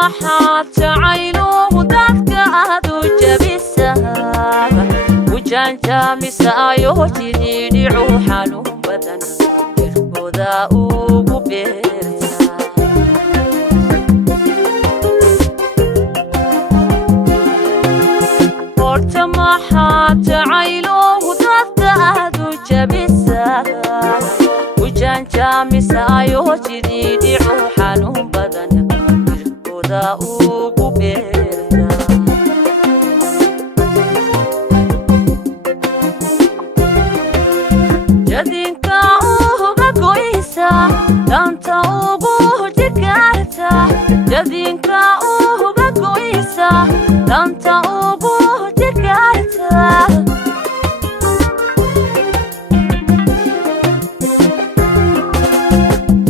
maxaad jacayluhu dadka aad u jabisaa wujaanjaamisaayo jidhiidhicu xanuun badan jirkooda ugu beertaa horta maxaad jacayluhu dadka aad u jabisaa wujaanjaamisaayo jidhiidhicu xanuun badan ugu beertaa jadinka uga goysa danta ugu jigaarta jadinka uga goysa danta ugu jigaarta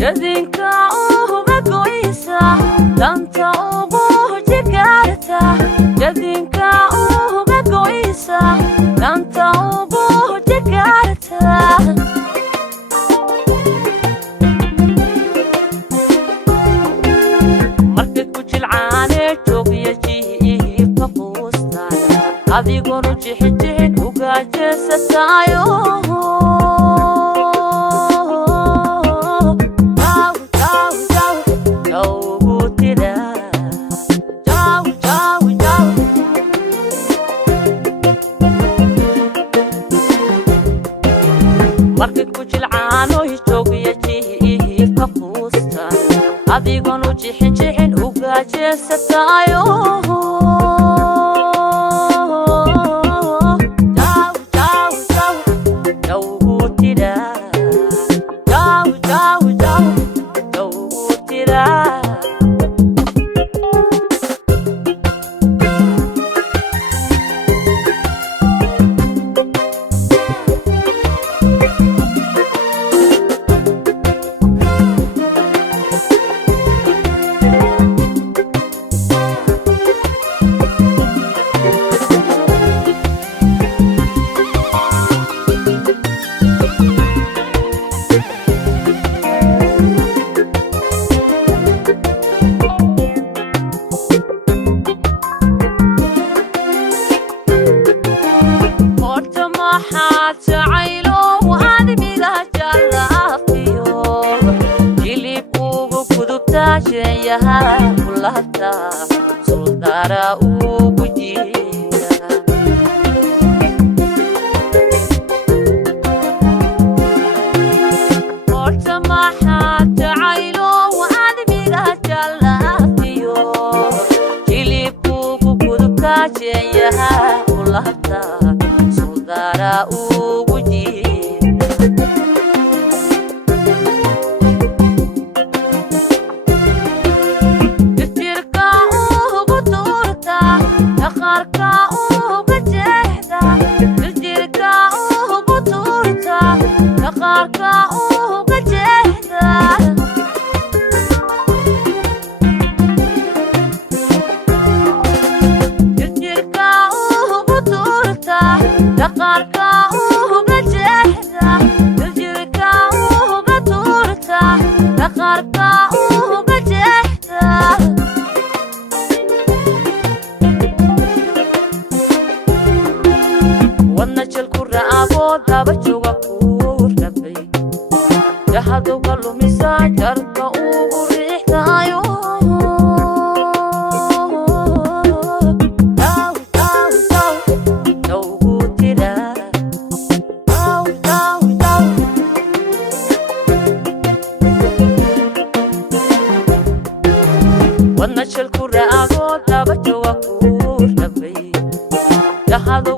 jadinka uga goysa danta ugu jigaarta jadinka uga goysa danta ugu jigaarta marka ku jilcaane joogiya jiibka fuustaan adigonu jixijixin uga jeesataayo marka ku jilcaano joogiya jiibka fuustaan adigonu jixijixin uga jeesataayo maxaad jacayluhu admiga jallaafiyo jilib ugu gudubtaa jeenyaha ku laabta suldaara ugu jiida horta maxaad jacayluhu admiga jallaafiyo jilib ugu gudubtaa jeenyaha ku laabta suldaara ugu jiida jirka ugu tuurta dhaqaarka uga jeexda jirka ugu tuurta dhaqaarka uga jeexda jirka ugu tuurta dhaqaarka uga jeexda jirka uga tuurta dhaqaarka uga jeexda wadna jalku ra'abo daba jooga ku rabay jahaduga lumisa jarka ugu riixdaayo wadna jalku ra'abo daba jooga ku rabay jahadu